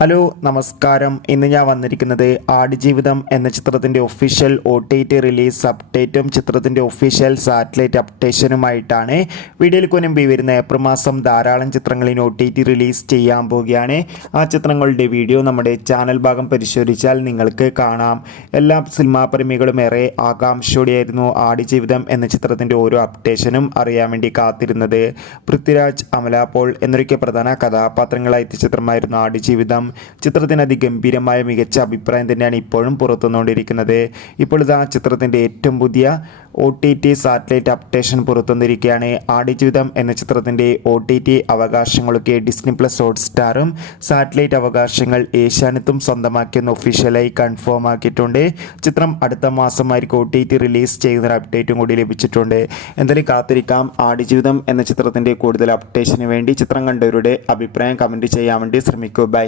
Hello നമസ്കാരം. ഇന്ന് ഞാൻ വന്നിരിക്കുന്നത് ആടുജീവിതം എന്ന ചിത്രത്തിൻ്റെ ഒഫീഷ്യൽ OTT റിലീസ് അപ്ഡേറ്റും ചിത്രത്തിൻ്റെ ഒഫീഷ്യൽ സാറ്റലൈറ്റ് അപ്ഡേഷനുമായിട്ടാണ്. വീഡിയോയിൽ മുൻപ് വരുന്ന ഏപ്രിൽ മാസം ധാരാളം ചിത്രങ്ങളിൽ OTT റിലീസ് ചെയ്യാൻ പോവുകയാണ്. ആ ചിത്രങ്ങളുടെ വീഡിയോ നമ്മുടെ ചാനൽ ഭാഗം പരിശോധിച്ചാൽ നിങ്ങൾക്ക് കാണാം. എല്ലാ സിനിമാ പ്രേമികളും ഏറെ ആകാംക്ഷയോടെയായിരുന്നു ആടുജീവിതം എന്ന ചിത്രത്തിൻ്റെ ഓരോ അപ്ഡേഷനും അറിയാൻ വേണ്ടി കാത്തിരുന്നത്. പൃഥ്വിരാജ്, അമല പോൾ എന്നൊക്കെ പ്രധാന കഥാപാത്രങ്ങളായ ചിത്രമായിരുന്നു ആടുജീവിതം. ചിത്രത്തിന് അതിഗംഭീരമായ മികച്ച അഭിപ്രായം തന്നെയാണ് ഇപ്പോഴും പുറത്തുവന്നുകൊണ്ടിരിക്കുന്നത്. ഇപ്പോൾ ഇതാ ചിത്രത്തിൻ്റെ ഏറ്റവും പുതിയ OTT സാറ്റലൈറ്റ് അപ്ഡേഷൻ പുറത്തുവന്നിരിക്കുകയാണ്. ആടുജീവിതം എന്ന ചിത്രത്തിൻ്റെ OTT അവകാശങ്ങളൊക്കെ ഡിസ്നി പ്ലസ് ഹോട്ട്സ്റ്റാറും സാറ്റലൈറ്റ് അവകാശങ്ങൾ ഏഷ്യാനെറ്റും സ്വന്തമാക്കിയെന്ന് ഒഫീഷ്യലായി കൺഫേം ആക്കിയിട്ടുണ്ട്. ചിത്രം അടുത്ത മാസമായിരിക്കും OTT റിലീസ് ചെയ്യുന്ന അപ്ഡേറ്റും കൂടി ലഭിച്ചിട്ടുണ്ട്. എന്തായാലും കാത്തിരിക്കാം. ആടുജീവിതം എന്ന ചിത്രത്തിൻ്റെ കൂടുതൽ അപ്ഡേഷന് വേണ്ടി ചിത്രം കണ്ടവരുടെ അഭിപ്രായം കമൻറ്റ് ചെയ്യാൻ വേണ്ടി ശ്രമിക്കൂ. ബൈ.